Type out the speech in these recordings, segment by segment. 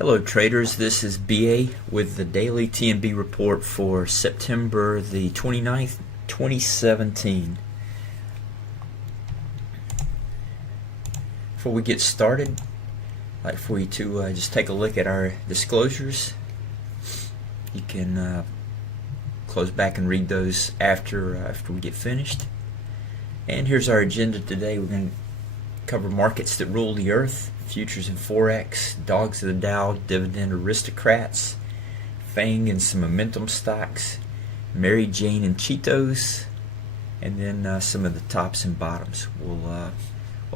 Hello traders, this is BA with the daily T&B report for September the 29th, 2017. Before we get started, I'd like for you to just take a look at our disclosures. You can close back and read those after we get finished. And here's our agenda today. We're going to cover markets that rule the earth, futures and forex, dogs of the Dow, dividend aristocrats, FANG and some momentum stocks, Mary Jane and Cheetos, and then some of the tops and bottoms. We'll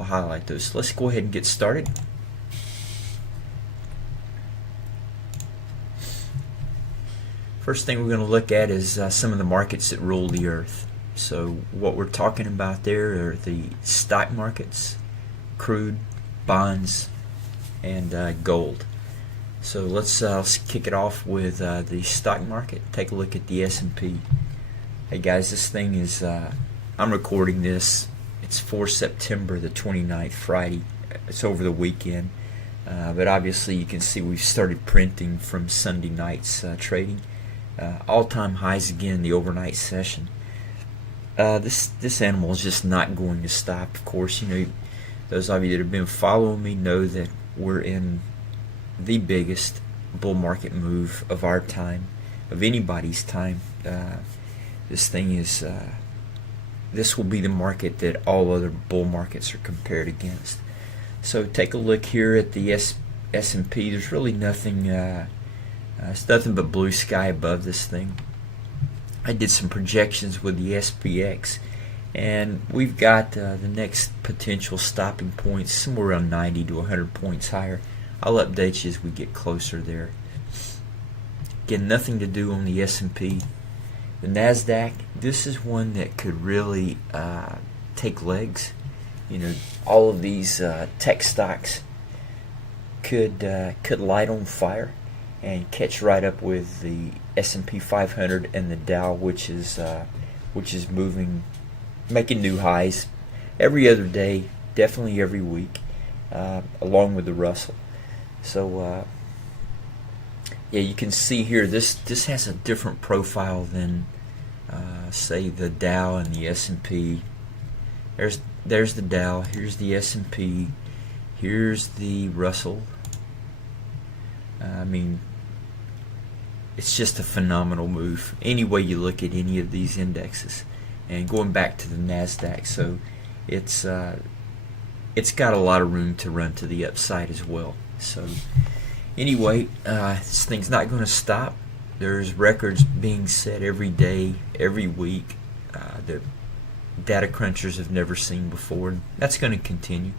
highlight those. So let's go ahead and get started. First thing we're going to look at is some of the markets that rule the earth. So what we're talking about there are the stock markets, crude, bonds, and gold. So let's kick it off with the stock market. Take a look at the S&P. Hey guys, this thing is, I'm recording this. It's for September the 29th, Friday. It's over the weekend. But obviously you can see we've started printing from Sunday night's trading. All-time highs again in the overnight session. This animal is just not going to stop. Of course, you know, those of you that have been following me know that we're in the biggest bull market move of our time, of anybody's time. This thing is, this will be the market that all other bull markets are compared against. So take a look here at the S&P. There's really nothing, it's nothing but blue sky above this thing. I did some projections with the SPX, and we've got the next potential stopping points somewhere around 90 to 100 points higher. I'll update you as we get closer there. Again, nothing to do on the S&P. The NASDAQ, this is one that could really take legs. You know, all of these tech stocks could light on fire and catch right up with the S&P 500 and the Dow, which is moving, making new highs every other day, definitely every week, along with the Russell. So yeah, you can see here this has a different profile than say the Dow and the S&P. There's the Dow, here's the S&P, here's the Russell. I mean, it's just a phenomenal move any way you look at any of these indexes. And going back to the NASDAQ, so it's got a lot of room to run to the upside as well. So anyway, this thing's not going to stop. There's records being set every day, every week that data crunchers have never seen before, and that's going to continue.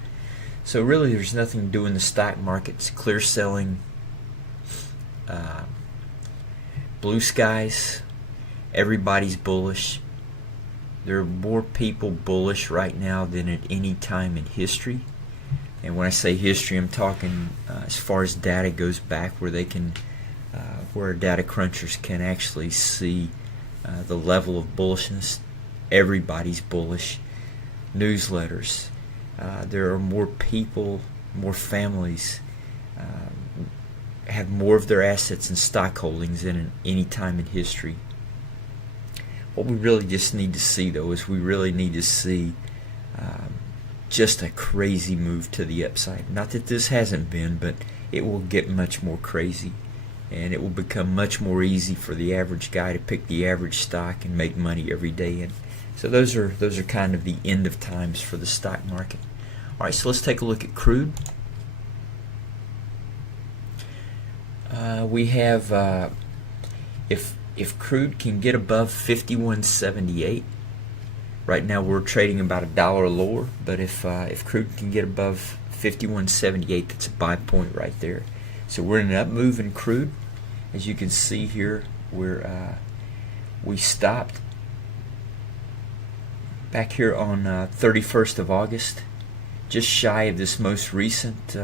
So really there's nothing to do in the stock markets. Clear selling, blue skies, everybody's bullish. There are more people bullish right now than at any time in history. And when I say history, I'm talking as far as data goes back, where they can, where data crunchers can actually see the level of bullishness. Everybody's bullish. Newsletters. There are more people, more families have more of their assets in stock holdings than at any time in history. What we really just need to see, though, is we really need to see just a crazy move to the upside. Not that this hasn't been, but it will get much more crazy, and it will become much more easy for the average guy to pick the average stock and make money every day. And so those are kind of the end of times for the stock market. All right, so let's take a look at crude. We have if crude can get above 51.78, right now we're trading about $1 lower, but if crude can get above 51.78, that's a buy point right there. So we're in an up move in crude. As you can see here, we stopped back here on 31st of August, just shy of this most recent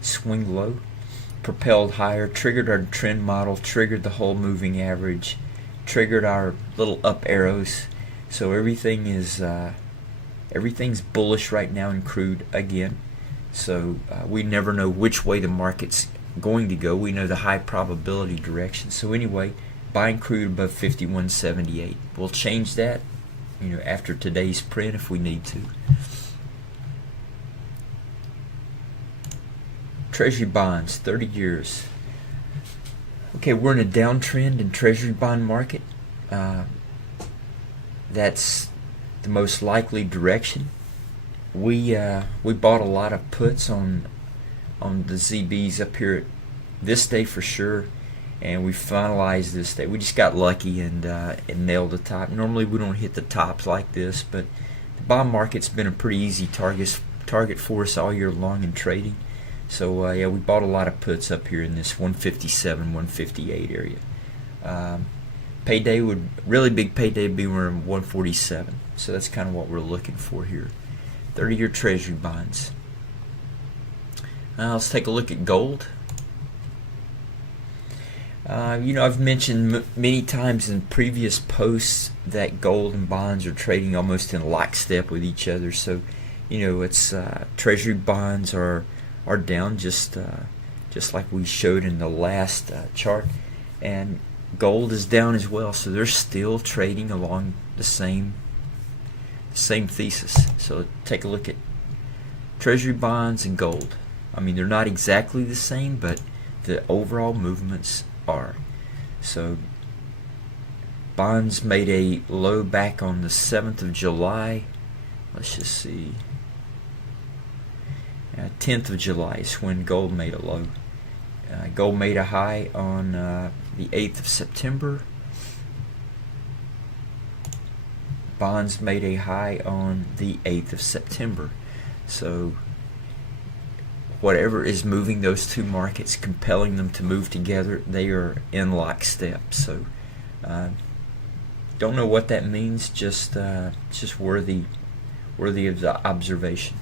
swing low, propelled higher, triggered our trend model, triggered the whole moving average, triggered our little up arrows. So everything is everything's bullish right now in crude again. So we never know which way the market's going to go. We know the high probability direction. So anyway, buying crude above 51.78. We'll change that, after today's print if we need to. Treasury bonds, 30 years. Okay, we're in a downtrend in Treasury bond market. That's the most likely direction. We bought a lot of puts on the ZBs up here this day for sure, and we finalized this day. We just got lucky and nailed the top. Normally we don't hit the tops like this, but the bond market's been a pretty easy target for us all year long in trading. So yeah, we bought a lot of puts up here in this 157, 158 area. Payday would really big payday would be around 147. So that's kind of what we're looking for here. 30-year Treasury bonds. Let's take a look at gold. I've mentioned many times in previous posts that gold and bonds are trading almost in lockstep with each other. So, it's Treasury bonds are down just like we showed in the last chart, and gold is down as well. So they're still trading along the same thesis. So take a look at Treasury bonds and gold. I mean, they're not exactly the same, but the overall movements are. So bonds made a low back on the 7th of July. Let's just see. 10th of July is when gold made a low. Gold made a high on the 8th of September. Bonds made a high on the 8th of September. So whatever is moving those two markets, compelling them to move together, they are in lockstep. So don't know what that means, just worthy of the observation.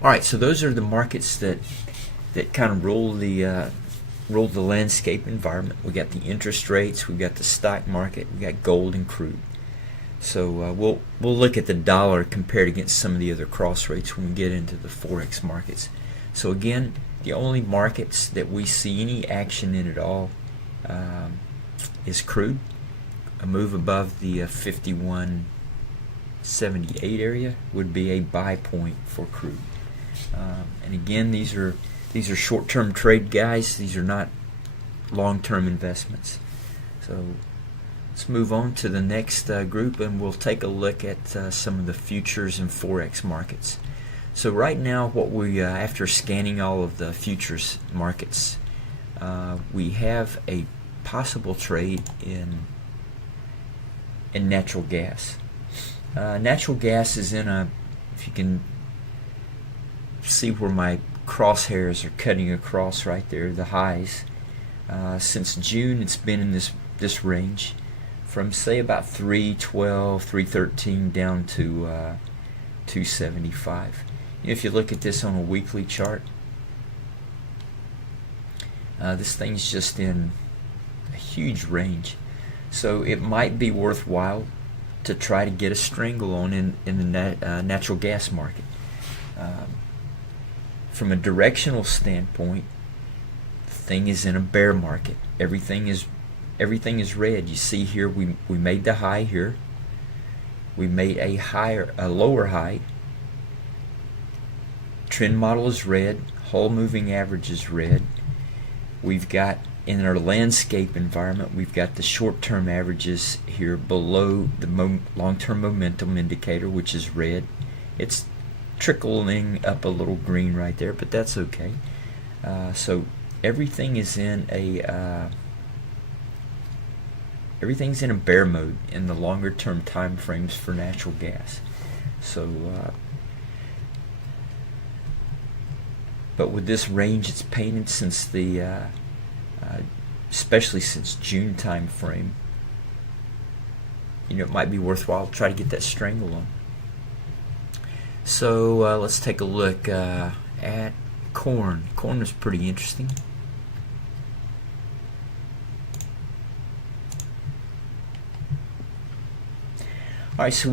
Alright, so those are the markets that kind of rule the landscape environment. We got the interest rates, we got the stock market, we got gold and crude. So we'll look at the dollar compared against some of the other cross rates when we get into the forex markets. So again, the only markets that we see any action in at all is crude. A move above the 51.78 area would be a buy point for crude. And again, these are short-term trade guys. These are not long-term investments. So let's move on to the next group, and we'll take a look at some of the futures and forex markets. So right now, what we after scanning all of the futures markets, we have a possible trade in natural gas. Natural gas is in a, if you can see where my crosshairs are cutting across right there, the highs. Since June, it's been in this range from say about 312, 313 down to 275. If you look at this on a weekly chart, this thing's just in a huge range. So it might be worthwhile to try to get a strangle on in the natural gas market. From a directional standpoint, the thing is in a bear market. Everything is red. You see here, we made the high here. We made a lower high. Trend model is red. Whole moving average is red. We've got, in our landscape environment, we've got the short-term averages here below the long-term momentum indicator, which is red. It's trickling up a little green right there, but that's okay. So everything is in a everything's in a bear mode in the longer-term time frames for natural gas. So, but with this range, it's painted since the especially since June time frame. It might be worthwhile to try to get that strangle on. So let's take a look at corn. Corn is pretty interesting. All right, so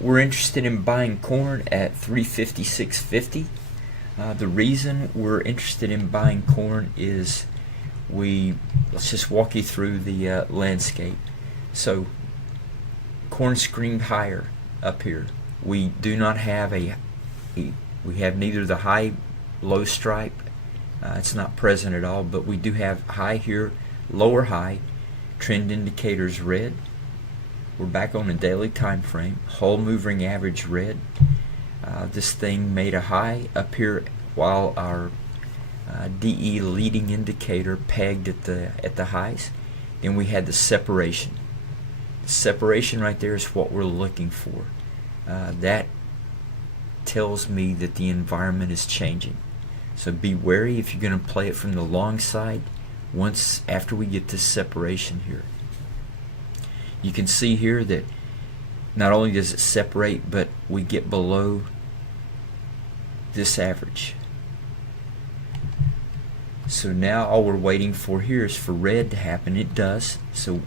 we're interested in buying corn at 356.50. The reason we're interested in buying corn is let's just walk you through the landscape. So corn screamed higher up here. We do not have we have neither the high low stripe, it's not present at all, but we do have high here, lower high, trend indicators red. We're back on a daily time frame, whole moving average red. This thing made a high up here while our DE leading indicator pegged at the highs. Then we had the separation. The separation right there is what we're looking for. That tells me that the environment is changing. So be wary if you're going to play it from the long side once after we get this separation here. You can see here that not only does it separate, but we get below this average. So now all we're waiting for here is for red to happen. It does. So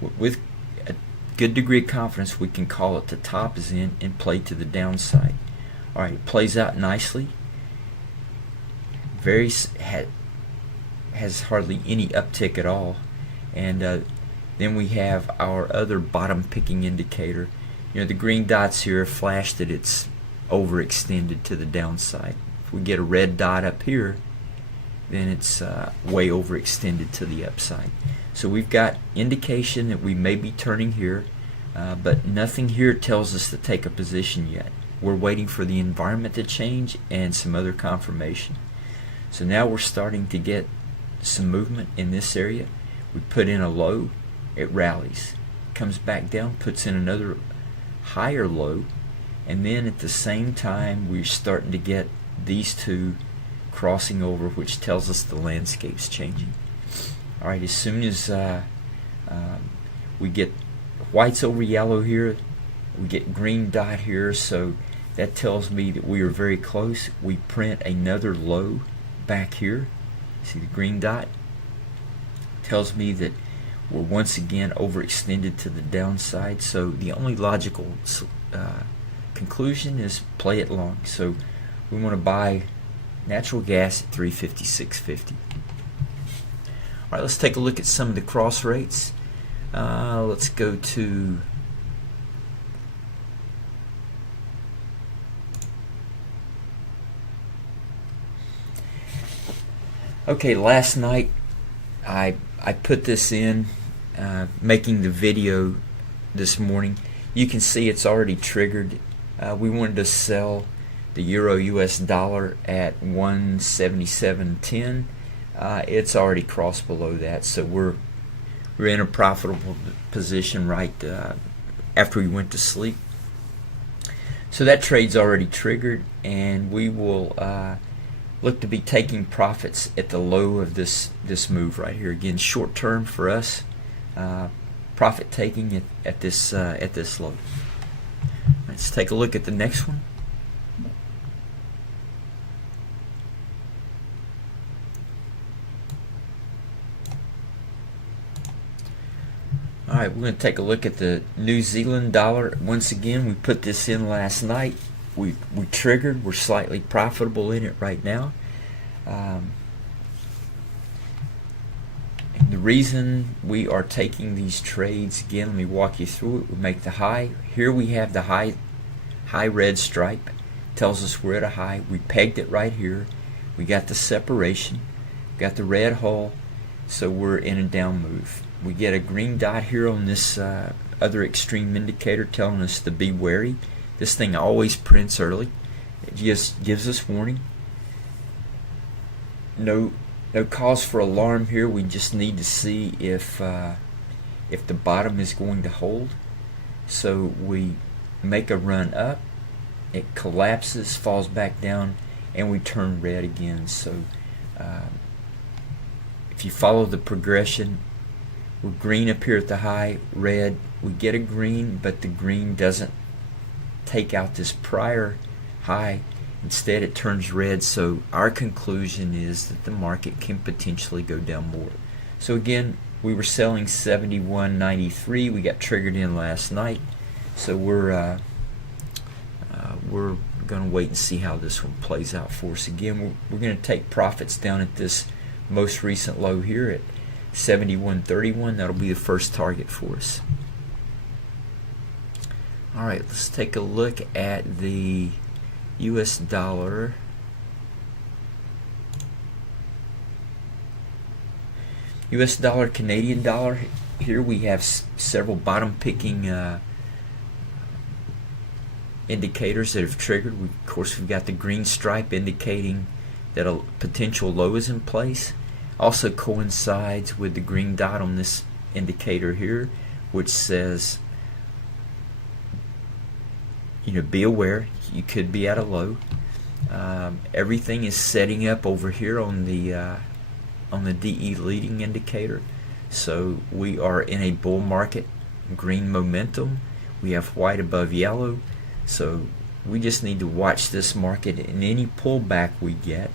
with a good degree of confidence, we can call it the top is in and play to the downside. All right, it plays out nicely. Has hardly any uptick at all, and then we have our other bottom picking indicator. You know, the green dots here flash that it's overextended to the downside. If we get a red dot up here, then it's way overextended to the upside. So we've got indication that we may be turning here, but nothing here tells us to take a position yet. We're waiting for the environment to change and some other confirmation. So now we're starting to get some movement in this area. We put in a low, it rallies, comes back down, puts in another higher low, and then at the same time we're starting to get these two crossing over, which tells us the landscape's changing. Alright, as soon as we get whites over yellow here, we get green dot here, so that tells me that we are very close. We print another low back here. See the green dot? Tells me that we're once again overextended to the downside, so the only logical conclusion is play it long. So we want to buy natural gas at 356.50. Alright, let's take a look at some of the cross rates. Let's go to last night I put this in, making the video this morning. You can see it's already triggered. We wanted to sell the euro US dollar at 177.10. It's already crossed below that, so we're in a profitable position right after we went to sleep. So that trade's already triggered, and we will look to be taking profits at the low of this move right here. Again, short term for us, profit taking at this low. Let's take a look at the next one. Alright, we're going to take a look at the New Zealand dollar. Once again, we put this in last night. We triggered. We're slightly profitable in it right now. And the reason we are taking these trades, again, let me walk you through it. We make the high. Here we have the high red stripe. Tells us we're at a high. We pegged it right here. We got the separation. Got the red hull. So we're in a down move. We get a green dot here on this other extreme indicator telling us to be wary. This thing always prints early. It just gives us warning. No cause for alarm here. We just need to see if the bottom is going to hold. So we make a run up. It collapses, falls back down, and we turn red again. So if you follow the progression, we're green up here at the high, red. We get a green, but the green doesn't take out this prior high. Instead, it turns red. So our conclusion is that the market can potentially go down more. So again, we were selling 71.93. We got triggered in last night. So we're going to wait and see how this one plays out for us. Again, we're going to take profits down at this most recent low here at 71.31. That'll be the first target for us. All right, let's take a look at the US dollar. US dollar, Canadian dollar. Here we have several bottom picking indicators that have triggered. Of course, we've got the green stripe indicating that a potential low is in place. Also coincides with the green dot on this indicator here, which says, be aware, you could be at a low. Everything is setting up over here on the DE leading indicator. So we are in a bull market, green momentum. We have white above yellow. So we just need to watch this market, and any pullback we get,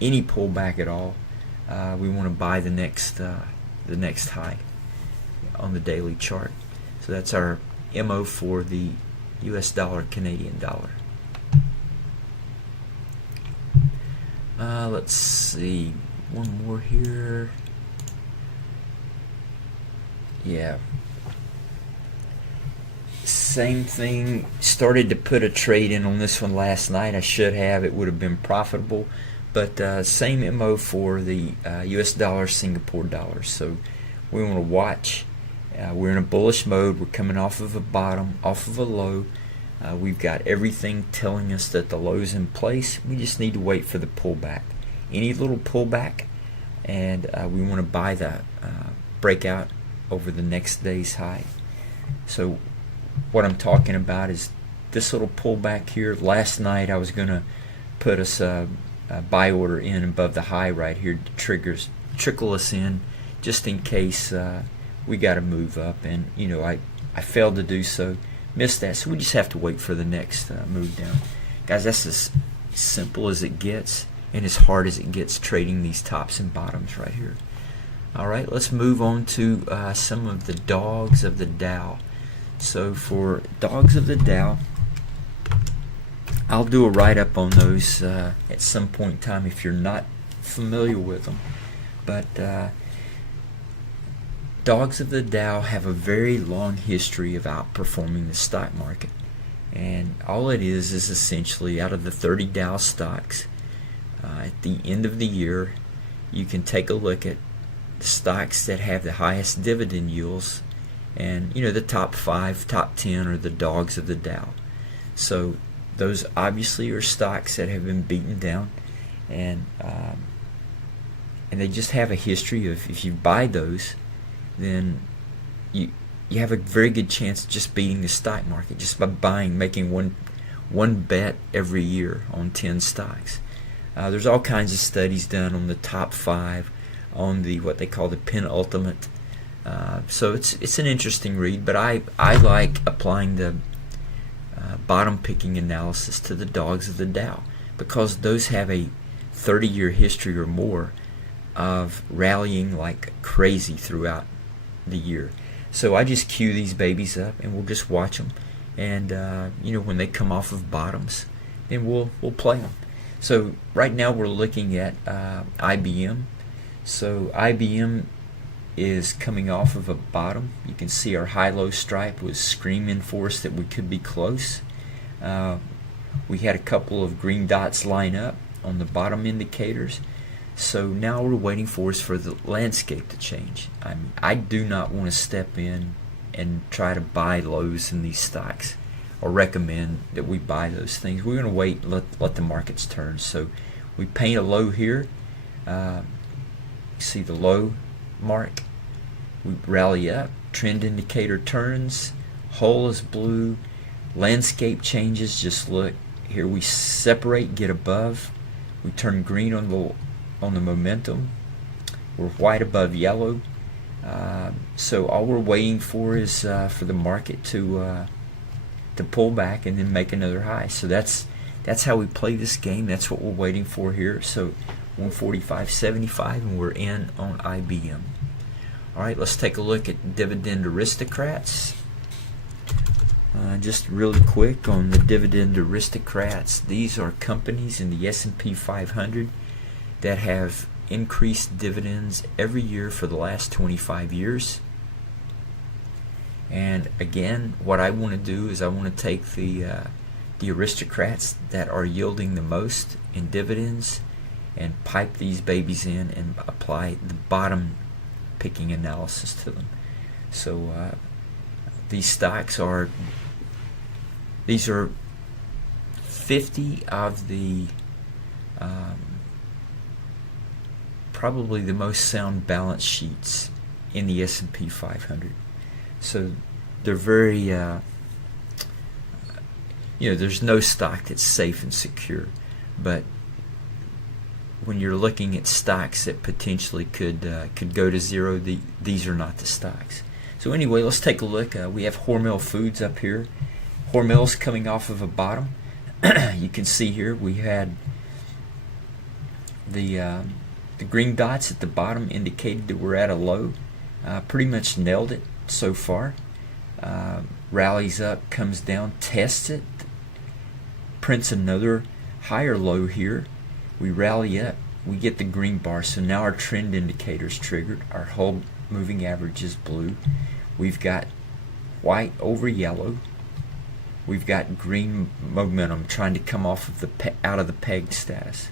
any pullback at all, we want to buy the next high on the daily chart. So that's our MO for the US dollar, Canadian dollar. Let's see, one more here. Yeah. Same thing, started to put a trade in on this one last night. I should have, it would have been profitable, but same MO for the US dollar, Singapore dollar. So we want to watch. We're in a bullish mode. We're coming off of a bottom, off of a low. We've got everything telling us that the low's in place. We just need to wait for the pullback. Any little pullback, and we want to buy that breakout over the next day's high. So what I'm talking about is this little pullback here. Last night I was going to put us a buy order in above the high right here to trickle us in, just in case we got to move up, and I failed to do so, missed that. So we just have to wait for the next move down, guys. That's as simple as it gets and as hard as it gets trading these tops and bottoms right here. All right, let's move on to some of the dogs of the Dow. So for dogs of the Dow, I'll do a write-up on those at some point in time if you're not familiar with them. But dogs of the Dow have a very long history of outperforming the stock market. And all it is essentially, out of the 30 Dow stocks, at the end of the year, you can take a look at the stocks that have the highest dividend yields, and the top 5, top 10 are the dogs of the Dow. So those obviously are stocks that have been beaten down, and they just have a history of, if you buy those, then you have a very good chance of just beating the stock market just by making one bet every year on 10 stocks. There's all kinds of studies done on the top 5, on the what they call the penultimate. So it's an interesting read, but I like applying the bottom picking analysis to the dogs of the Dow, because those have a 30-year history or more of rallying like crazy throughout the year. So I just queue these babies up, and we'll just watch them, and when they come off of bottoms, then we'll play them. So right now we're looking at IBM. So IBM is coming off of a bottom. You can see our high-low stripe was screaming for us that we could be close. We had a couple of green dots line up on the bottom indicators. So now we're waiting for the landscape to change. I do not want to step in and try to buy lows in these stocks, or recommend that we buy those things. We're going to wait and let the markets turn. So we paint a low here. See the low mark. We rally up. Trend indicator turns. Hole is blue. Landscape changes. Just look here. We separate, get above. We turn green on the momentum. We're white above yellow. So all we're waiting for is for the market to pull back and then make another high. So that's how we play this game. That's what we're waiting for here. So 145.75, and we're in on IBM. All right, let's take a look at dividend aristocrats. Just really quick on the dividend aristocrats. These are companies in the S&P 500 that have increased dividends every year for the last 25 years. And again, what I want to do is I want to take the aristocrats that are yielding the most in dividends and pipe these babies in and apply the bottom picking analysis to them. So these stocks are 50 of the probably the most sound balance sheets in the S&P 500. So they're very there's no stock that's safe and secure, but when you're looking at stocks that potentially could go to zero, these are not the stocks. So anyway, let's take a look. We have Hormel Foods up here. Hormel's coming off of a bottom. You can see here we had the green dots at the bottom indicated that we're at a low. Pretty much nailed it so far. Rallies up, comes down, tests it, prints another higher low here. We rally up, we get the green bar, so now our trend indicator's triggered. Our whole moving average is blue. We've got white over yellow. We've got green momentum trying to come off of out of the pegged status.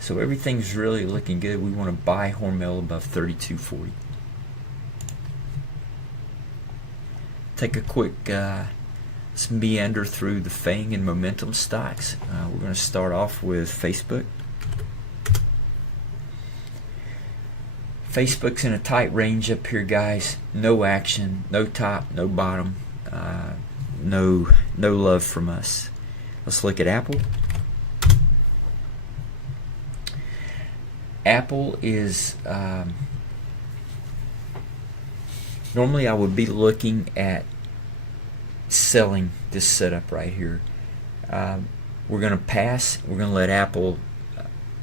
So everything's really looking good. We want to buy Hormel above 32.40. Take a quick let's meander through the FANG and momentum stocks. We're going to start off with Facebook. Facebook's in a tight range up here, guys. No action, no top, no bottom, no love from us. Let's look at Apple. Apple is normally I would be looking at selling this setup right here. We're going to pass. We're going to let Apple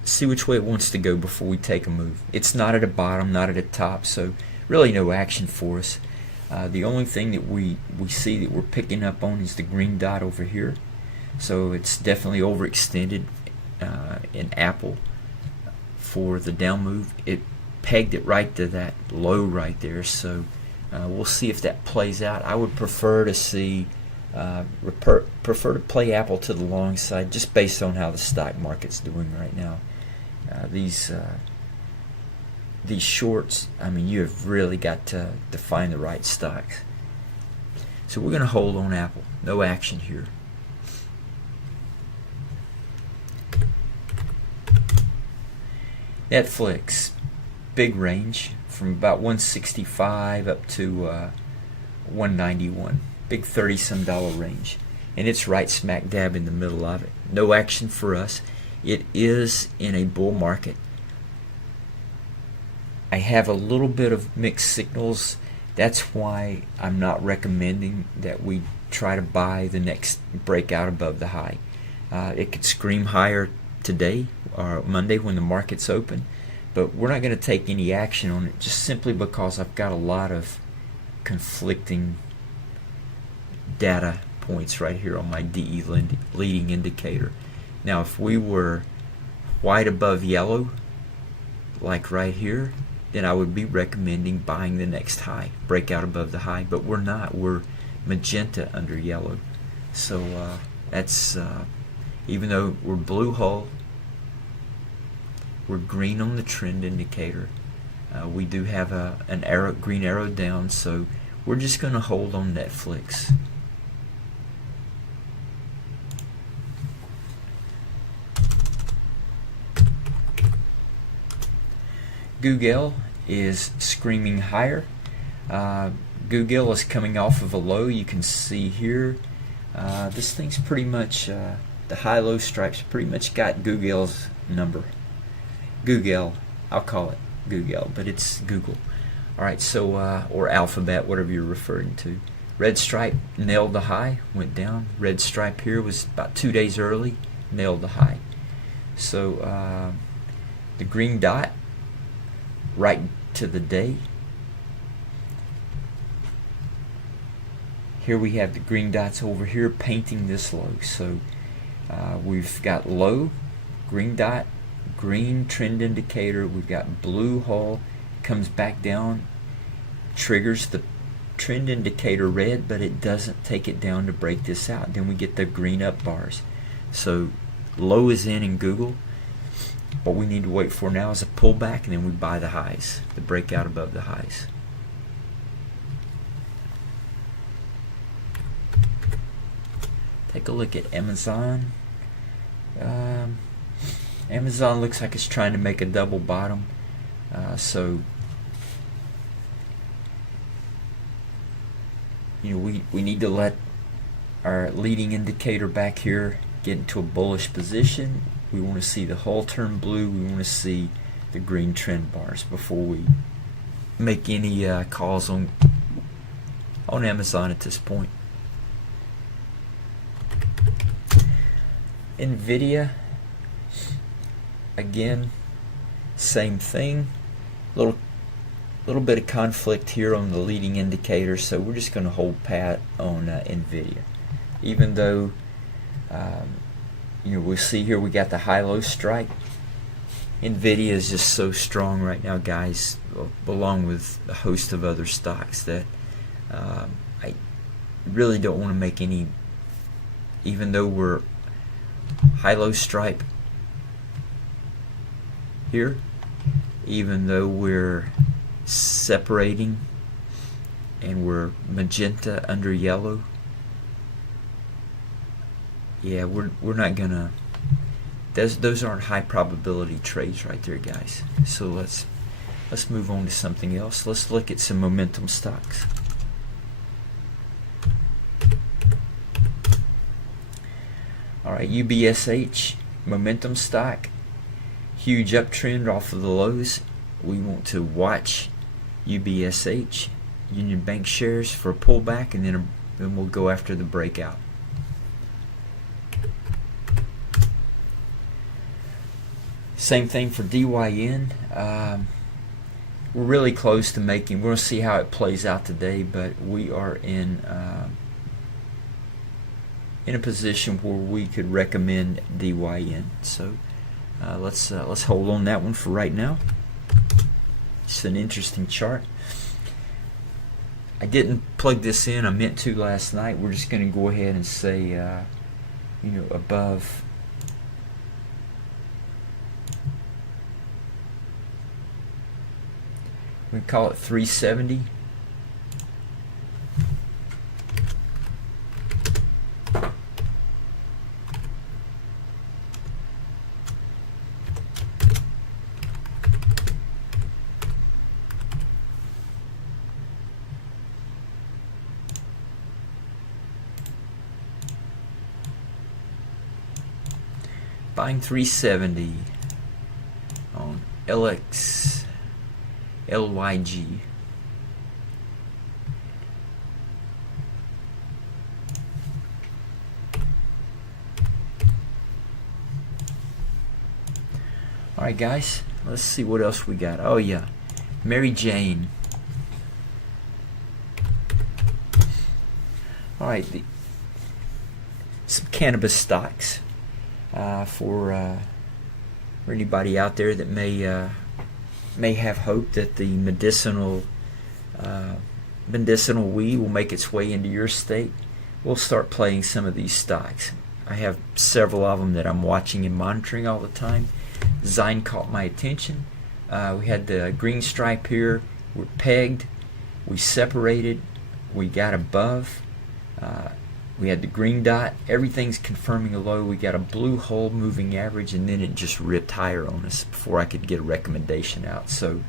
see which way it wants to go before we take a move. It's not at a bottom, not at a top, so really no action for us. The only thing that we see that we're picking up on is the green dot over here. So it's definitely overextended in Apple for the down move. It pegged it right to that low right there, so we'll see if that plays out. I would prefer to see prefer to play Apple to the long side, just based on how the stock market's doing right now. These shorts, I mean, you have really got to find the right stocks. So we're going to hold on Apple. No action here. Netflix, big range from about 165 up to 191. Big $30-some range. And it's right smack dab in the middle of it. No action for us. It is in a bull market. I have a little bit of mixed signals. That's why I'm not recommending that we try to buy the next breakout above the high. It could scream higher today or Monday when the market's open, but we're not going to take any action on it just simply because I've got a lot of conflicting data points right here on my DE leading indicator. Now if we were white above yellow, like right here, then I would be recommending buying the next high, breakout above the high, but we're not. We're magenta under yellow. So that's even though we're blue hull, we're green on the trend indicator. We do have an arrow, green arrow down, so we're just going to hold on Netflix. GOOG is screaming higher. GOOG is coming off of a low. You can see here. This thing's pretty much the high-low stripes pretty much got GOOG's number. GOOG, I'll call it GOOG, but it's Google. All right, so or Alphabet, whatever you're referring to. Red stripe nailed the high, went down. Red stripe here was about 2 days early, nailed the high. So the green dot right to the day. here we have the green dots over here painting this low. So we've got low, green dot, green trend indicator, we've got blue hull, comes back down, triggers the trend indicator red, but it doesn't take it down to break this out. Then we get the green up bars. So low is in Google. What we need to wait for now is a pullback, and then we buy the highs, the breakout above the highs. Take a look at Amazon. Amazon looks like it's trying to make a double bottom. So we need to let our leading indicator back here get into a bullish position. We want to see the hull turn blue. We want to see the green trend bars before we make any calls on Amazon at this point. NVDA, again, same thing. Little bit of conflict here on the leading indicator, so we're just going to hold pat on NVIDIA. Even though we'll see here we got the high-low strike. NVIDIA is just so strong right now, guys, along with a host of other stocks, that I really don't want to make any, even though we're high-low stripe here, even though we're separating and we're magenta under yellow, yeah, we're not gonna, those aren't high probability trades right there, guys. So let's move on to something else. Let's look at some momentum stocks. Alright, UBSH, momentum stock, huge uptrend off of the lows. We want to watch UBSH, Union Bank shares, for a pullback, and then we'll go after the breakout. Same thing for DYN. We're really close to making, we're going to see how it plays out today, but we are in a position where we could recommend DYN. So let's hold on that one for right now. It's an interesting chart. I didn't plug this in. I meant to last night. We're just going to go ahead and say, above. We call it 370. Buying 370 on LYG. Alright, guys, let's see what else we got. Oh yeah, Mary Jane. Alright, some cannabis stocks for anybody out there that may have hope that the medicinal weed will make its way into your state. We'll start playing some of these stocks. I have several of them that I'm watching and monitoring all the time. Zyme caught my attention. We had the green stripe here. We're pegged. We separated. We got above. We had the green dot. Everything's confirming a low. We got a blue hole moving average, and then it just ripped higher on us before I could get a recommendation out. So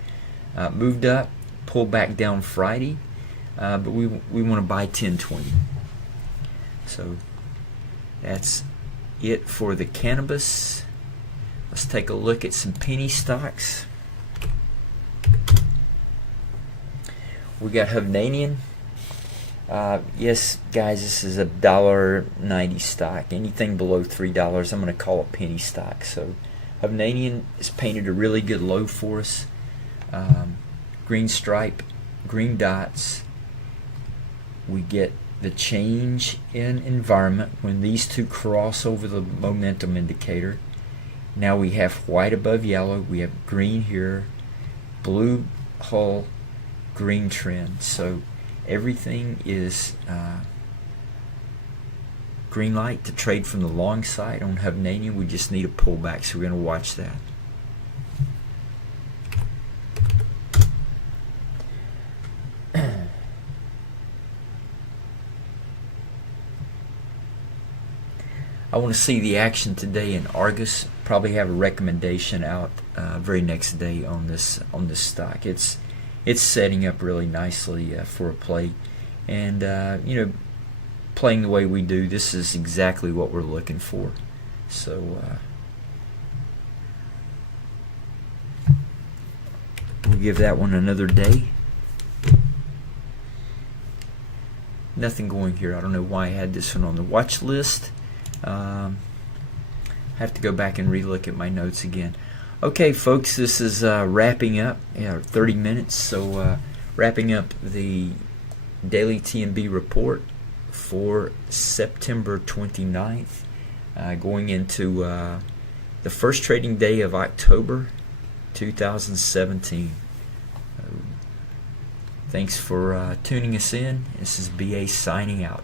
moved up, pulled back down Friday, but we want to buy 1020. So that's it for the cannabis. Let's take a look at some penny stocks. We got Hovnanian. Yes, guys, this is a $1.90 stock. Anything below $3, I'm going to call it penny stock. So Hovnanian has painted a really good low for us. Green stripe, green dots. We get the change in environment when these two cross over the momentum indicator. Now we have white above yellow, we have green here, blue hull, green trend. So everything is green light to trade from the long side on Hovnanian. We just need a pullback, so we're going to watch that. I want to see the action today in Argos. Probably have a recommendation out very next day on this stock. It's setting up really nicely for a play, and playing the way we do, this is exactly what we're looking for. So we'll give that one another day. Nothing going here. I don't know why I had this one on the watch list. Have to go back and relook at my notes again. Okay, folks, this is wrapping up. 30 minutes. So wrapping up the daily T&B report for September 29th, going into the first trading day of October 2017. Thanks for tuning us in. This is BA signing out.